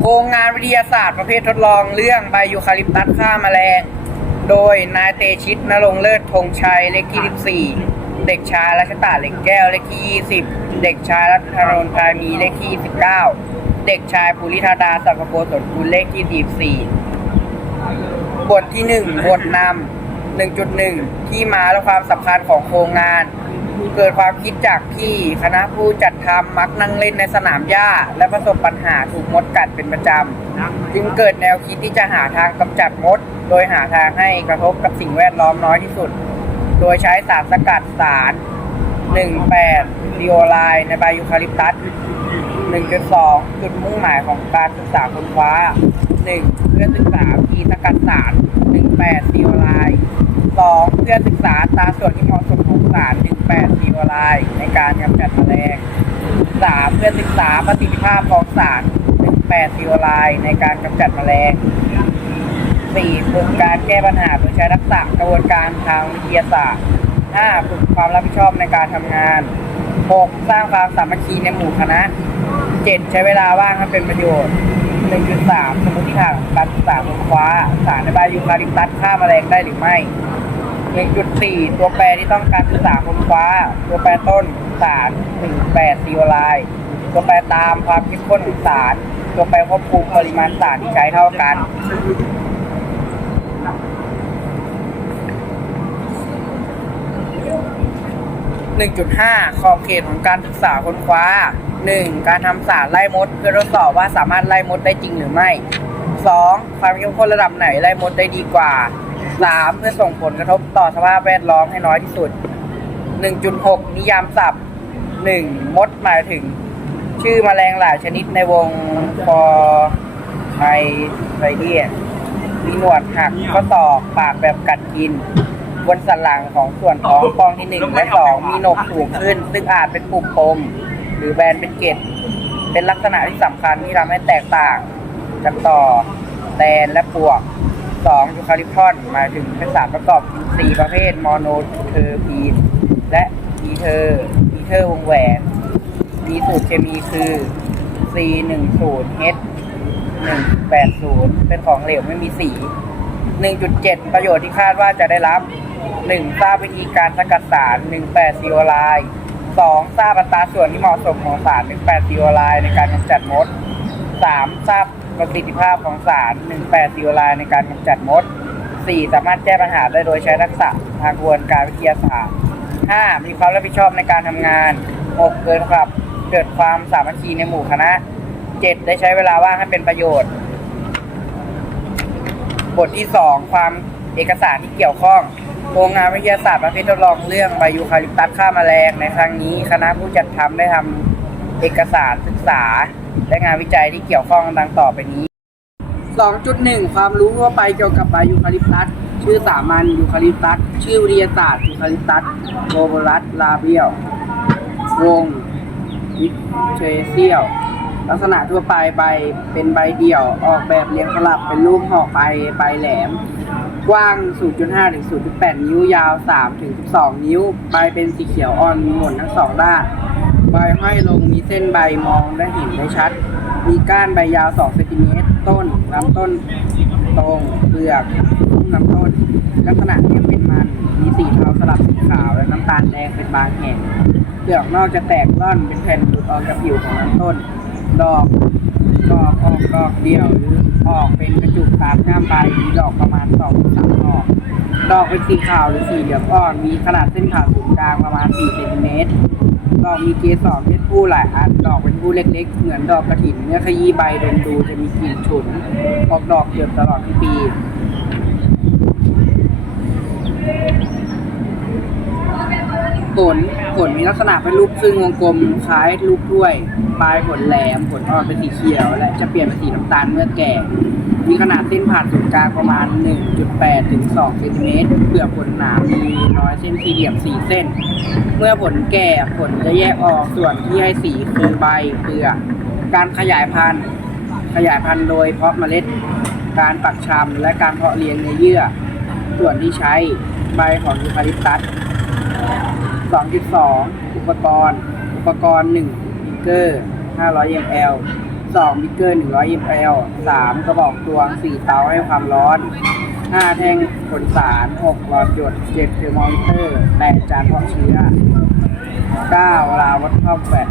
โครงงานวิทยาศาสตร์ประเภททดลองเรื่องใบยูคาลิปตัสฆ่ามแมลง โดยนายเตชิตนรงเลิศธงชัยเลขที่ 14 เด็กชายรัชตาเหล็กแก้วเลขที่ 20 เด็กชายรัตนนท์พามีเลขที่ 19 เด็กชายภูริธาดาสัพโกศลกุลเลขที่ 44 บทที่ 1 บทนำ1.1 ที่มาและความสำคัญของโครงงาน เกิดความคิดจากที่คณะผู้จัดทำมักนั่งเล่นในสนามหญ้า และประสบปัญหาถูกมดกัดเป็นประจำ จึงเกิดแนวคิดที่จะหาทางกำจัดมด โดยหาทางให้กระทบกับสิ่งแวดล้อมน้อยที่สุด โดยใช้สารสกัดสาร 18ดิโอไลน์ในใบยูคาลิปตัส 1.2 จุดมุ่งหมายของการศึกษาค้นคว้า 1. เพื่อศึกษาวิธีสกัดสาร 18ดิโอไลน์ 2. เพื่อศึกษาตาส่วนที่เหมาะสม ของสาร18ดิโอไลน์ในการกำจัดแมลง 3. เพื่อศึกษาประสิทธิภาพของสาร18ดิโอไลน์ในการกำจัดแมลง 4. ฝึกการแก้ปัญหาโดยใช้ทักษะกระบวนการทางวิทยาศาสตร์ 5. ฝึกความรับผิดชอบในการทำงาน 6. สร้างความสามัคคีในหมู่คณะ 7. ใช้เวลาว่างให้เป็นประโยชน์1.3สมมติฐานการศึกษาค้นคว้าสารในใบยูคาลิปตัสฆ่าแมลงได้หรือไม่ 1.4 ตัวแปรที่ต้องการศึกษาค้นคว้า ตัวแปรต้นสาร18ซีโอไลน์ตัวแปรตามความเข้มข้นของสาร ตัวแปรควบคุมปริมาณสารที่ใช้เท่ากัน 1.5 ขอบเขตของการศึกษาค้นคว้า 1. การทำสารไล่มด เพื่อทดสอบว่าสามารถไล่มดได้จริงหรือไม่ 2. ความเข้มข้นระดับไหนไล่มดได้ดีกว่า 3. เพื่อส่งผลกระทบต่อสภาพแวดล้อมให้น้อยที่สุด 1.6 นิยามศัพท์ 1. มดหมายถึง ชื่อแมลงหลายชนิดในวงฟอไฮไซเดียมีหนวดหักข้อศอกปากแบบกัดกิน บนสันหลังของส่วนท้องปองที่หนึ่งและสองมีโหนกสูงขึ้น ซึ่งอาจเป็นปุ่มปม หรือแบนเป็นเกล็ดเป็นลักษณะที่สำคัญที่ทำให้แตกต่างกันต่อแตนและปวก 2. ยูคาลิปทอนหมายถึงเป็นสารประกอบอินทรีย์ประเภทมโนเทอร์พีน และอีเทอร์อีเทอร์วงแหวน มีสูตรเคมีคือ C10H 180 เป็นของเหลวไม่มีสี 1.7 ประโยชน์ที่คาดว่าจะได้รับ 1. ทราบวิธีการสกัดสาร 18ซีโอไลน์ 2. ทราบอัตราส่วนที่เหมาะสมของสาร 18ซีโอไลน์ในการกำจัดมด 3. ทราบ ประสิทธิภาพของสาร 18ซีโอไลน์ในการกำจัดมด 4. สามารถแก้ปัญหาได้โดยใช้ทักษะทางกระบวนการวิทยาศาสตร์ 5. มีความรับผิดชอบในการทำงาน 6. เกิดครับเกิดความสามัคคีในหมู่คณะ 7. ได้ใช้เวลาว่างให้เป็นประโยชน์ บทที่ 2 ความเอกสารที่เกี่ยวข้องโครงงานวิทยาศาสตร์ประเภททดลองเรื่องใบยูคาลิปตัสฆ่าแมลงในครั้งนี้ คณะผู้จัดทำได้ทำเอกสารศึกษา และงานวิจัยที่เกี่ยวข้องดังต่อไปนี้ 2.1 ความรู้ทั่วไปเกี่ยวกับใบยูคาลิปตัส ชื่อสามัญยูคาลิปตัส ชื่อวิทยาศาสตร์ยูคาลิปตัสโกโบลัสลาเบียว วงวิเทเซียลลักษณะทั่วไปใบเป็นใบเดี่ยว ออกแบบเรียงสลับเป็นรูปห่อใบใบแหลม กว้าง 0.5 ถึง 0.8 นิ้ว ยาว 3 ถึง 12 นิ้ว ใบเป็นสีเขียวอ่อนมีหมนทั้งสองด้าน ใบห้อยลงมีเส้นใบมองได้เห็นได้ชัด มีก้านใบยาว2เซนติเมตรต้นลำต้นตรงเปลือกพุ่มลำต้น ลักษณะยังเป็นมัน มีสีเทาสลับสีขาวและน้ำตาลแดงเป็นบางแห่งเปลือกนอกจะแตกร่อนเป็นแผ่นหลุดออกจากผิวของลำต้น ดอกดอกออกดอกเดียวหรือออกเป็นกระจุกตามง่ามใบมีดอกประมาณสองสามดอก ดอกเป็นสีขาวหรือสีเหลืองอ่อน มีขนาดเส้นผ่าศูนย์กลางประมาณสี่เซนติเมตรดอกมีเกสรเพศผู้หลายอันดอกเป็นผู้เล็กๆ เหมือนดอกกระถินเมื่อขยี้ใบดมดูจะมีกลิ่นฉุนออกดอกเกือบตลอดทั้งปี ผลผลมีลักษณะเป็นรูปครึ่งวงกลมคล้ายลูกถ้วย ปลายผลแหลมผลอ่อนเป็นสีเขียว และจะเปลี่ยนเป็นสีน้ำตาลเมื่อแก่ มีขนาดเส้นผ่านศูนย์กลางประมาณ 1.8 ถึง 2 เซนติเมตรเปลือกผลหนามีน้อยเส้นสี่เหลี่ยม 4 เส้น เมื่อผลแก่ผลจะแยกออกส่วนที่ให้สีคือใบเปลือกการขยายพันธุ์ ขยายพันธุ์โดยเพาะเมล็ด การปักชำและการเพาะเลี้ยงเนื้อเยื่อ ส่วนที่ใช้ใบของยูคาลิปตัส 2.2 อุปกรณ์ อุปกรณ์1บิเกอร์ 500 ml 2บิ๊กเกอร์ 100 ml 3 กระบอกตวง 4 เตาให้ความร้อน 5 แท่งขนสาร 6 หลอดหยด 7เทอร์โมมิเตอร์ 8 จานเพาะเชื้อ 9 ลาวัดภาพแฟด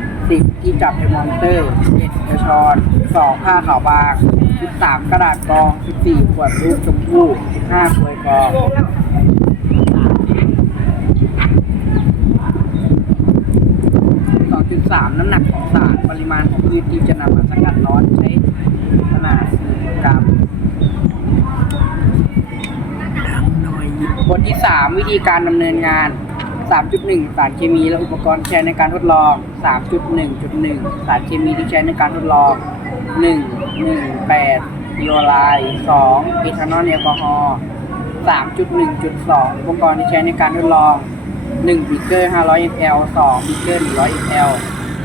10ที่จับเทอร์โมมิเตอร์11กระชอน 2 ผ้าขาวบาง 13 กระดาษกรอง 14 ขวดรูปชมพู่15กลวยกอง 3 น้ำหนักของสารปริมาณของพืชที่จะนำมาสกัดร้อนใช้ขนาด4กรัมบทที่ 3 วิธีการดำเนินงาน 3.1 สารเคมีและอุปกรณ์ใช้ในการทดลอง 3.1.1 สารเคมีที่ใช้ในการทดลอง 1 1 8ดิโอไลน์2เอทานอลแอลกอฮอล์3.1.2 อุปกรณ์ที่ใช้ในการทดลอง 1บิกเกอร์500 ml 2บิกเกอร์100 ml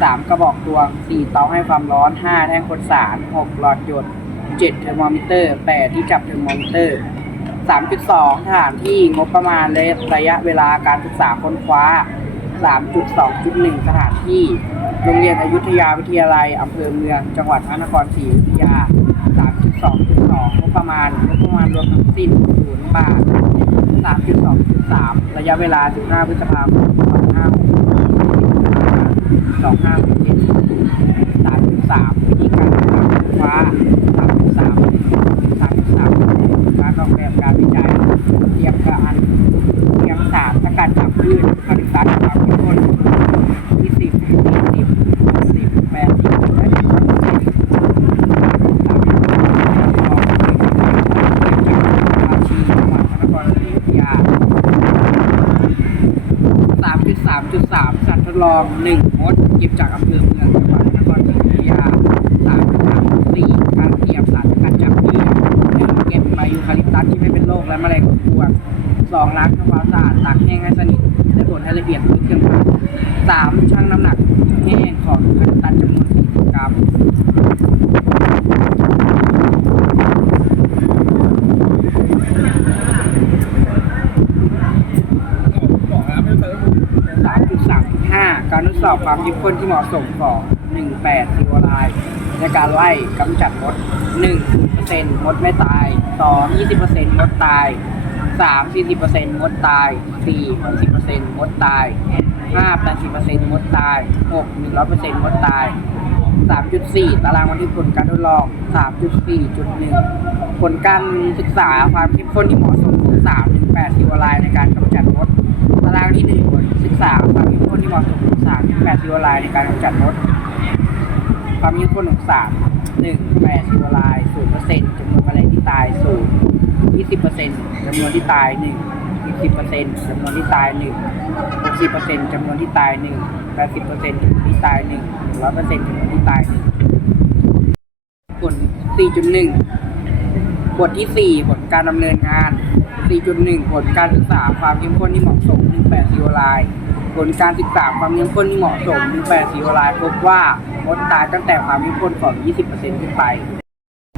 3 กระบอกตวง 4 เตาให้ความร้อน 5 แท่งคนสาร 6 หลอดหยด 7 เทอร์โมมิเตอร์ 8 ที่จับเทอร์โมมิเตอร์ 3.2สถานที่งบประมาณและระยะเวลาการศึกษาค้นคว้า 3.2.1 สถานที่ โรงเรียนอยุธยาวิทยาลัยอำเภอเมือง จังหวัดพระนครศรีอยุธยา 3.2.2งบประมาณงบประมาณรวมทั้งสิ้น0บาท3.2.3 ระยะเวลา 15 พฤษภาคม สองห้าเจ็ดสามสามวิธีการทำฟ้าสามสามสามสามการออกแบบการวิจัยเตรียมกระอันเตรียมสารสกัดจากพืชผลิตสารความเข้มข้นยี่สิบยี่สิบสิบแปดสิบและสิบสามสามจุดสาม ลองหนึ่งมดเก็บจากอำเภอเมืองจังหวัดนครศรีอยุธยาสามจุดสามสี่การเตรียมสารสกัดจากพืชหนึ่งเก็บใบยูคาลิปตัสที่ไม่เป็นโรคและแมลงรบกวนสองล้างทำความสะอาดตากแห้งให้สนิทและบดให้ละเอียดด้วยเครื่องปั่นสามชั่งน้ำหนักแห้งของยูคาลิปตัสจำนวนสี่สิบกรัม การทดสอบความเข้มข้นที่เหมาะสมของ 18ซิโอไลน์ในการไล่กำจัดมด 1%มดไม่ตาย 2 20%มดตาย 3 40%มดตาย 4 60%มดตาย 5 80%มดตาย 6 100%มดตาย 3.4 ตารางบันทึกผลการทดลอง 3.4.1 ผลการศึกษาความเข้มข้นที่เหมาะ สมของ3ถึง8ซิโอไลน์ในการกำจัดมดตารางที่1ผลศึกษาความเข้มข้นที่เหมาะสมของ3ถึง8ซิโอไลน์ในการกำจัดมดความเข้มข้นของสาร1 8ซิโอไลน์0%จำนวนแมลงที่ตาย0 20%จำนวนที่ตาย 1 10%จำนวนที่ตาย1 60%จำนวนที่ตาย1 80%จำนวนที่ตาย1 100%จำนวนที่ตาย1ผล4.1 บทที่ 4 ผลการดำเนินงาน 4.1 ผลการศึกษาความเข้มข้นที่เหมาะสม 18ซิโอไลน์ผลการศึกษาความเข้มข้นที่เหมาะสม 18ซิโอไลน์พบว่ามดตายตั้งแต่ความเข้มข้นของ 20%ขึ้นไป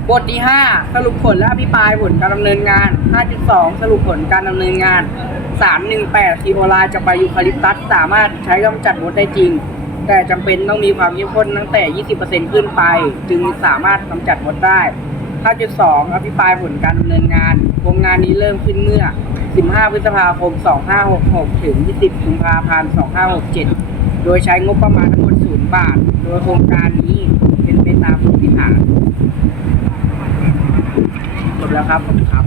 บทที่ 5 สรุปผลและอภิปรายผลการดำเนินงาน 5.2 สรุปผลการดำเนินงาน 318ซีโอไลน์จากใบยูคาลิปตัสสามารถใช้กำจัดมดได้จริง แต่จำเป็นต้องมีความเข้มข้นตั้งแต่ 20%ขึ้นไป จึงสามารถกำจัดมดได้ 5.2อภิปรายผลการดำเนินงานโครงงานนี้เริ่มขึ้นเมื่อ 15 พฤษภาคม 2566 ถึง 20 กุมภาพันธ์ 2567 โดยใช้งบประมาณทั้งหมด0บาท โดยโครงการนี้เป็นไปตามพื้นฐารจบแล้วครับ ขอบคุณครับ